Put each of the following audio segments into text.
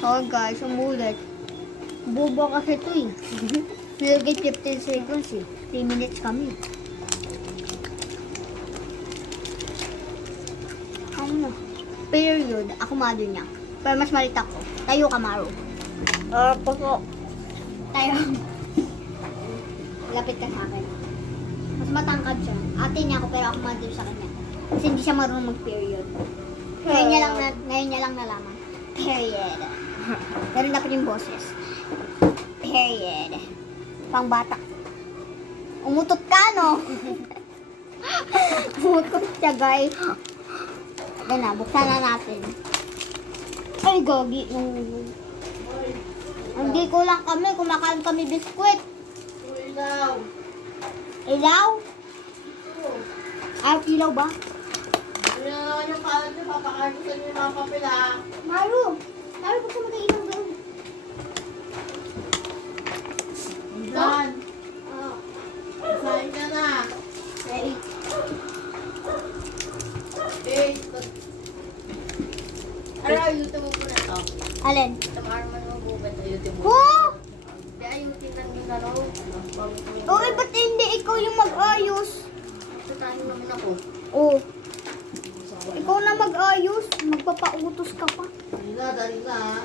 Oh guys, umulit. Bobo kasi ito eh. Nilagay 15 seconds eh. 3 minutes kami. Ano? Period. Ako mado niya. Pero mas malit ako. Tayo ka, Maro. Puso. Tayo. Lapit ka sa akin. Mas matangkad siya. Ate niya ako pero ako mado sa kanya. Kasi hindi siya marunong mag-period. Ngayon niya lang nalaman. Period. Pero dapat yung boses. Period. Pang bata. Umutot ka, no? Umutot siya, guys. Ayan na, buksan na natin. Ay, gogi. Hindi ko lang kami. Kumakain kami biskwit. Ilaw. Ilaw? Ay, ilaw ba? Ano na naman yung kalat niyo, papakain ko sa inyo yung mga papel ah. Maru! Maru, buksan mo tayo ilaw doon. Dan, Oh. kain ka na. Ready? Ano, ayutin mo po na to. Alin? Tamara man mo bubat, ayutin mo. Oh! Di ayutin lang yung ano. Oh, ba't hindi ikaw yung mag-ayos? Satahin naman ako. Oh. Ikaw na mag-ayos. Magpapautos ka pa. Dali na.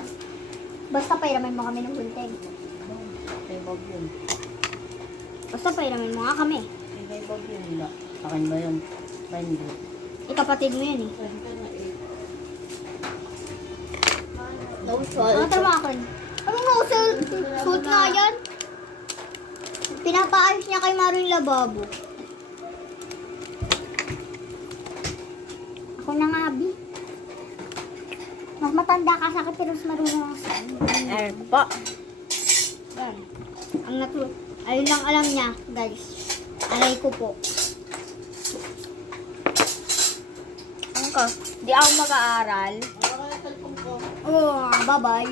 Basta pairamin mo kami ng gunting. May bag yun. Basta pairamin mo nga kami. May bag yun. Wala. Akin ba yun? Ba hindi? Ikapatid mo yan eh. Akin ka na eh. Ano tama akin? Anong no-salt? Salt nga yan. Pinapaayos niya kay Maro yung lababo. Ako na nga, Bi. Mas matanda ka sa akin pero mas marunong ako sa akin. Po. Yan. Ang ayun lang alam niya, guys. Alay ko po. Ano ka? Di ako mag-aaral. Oh, bye-bye.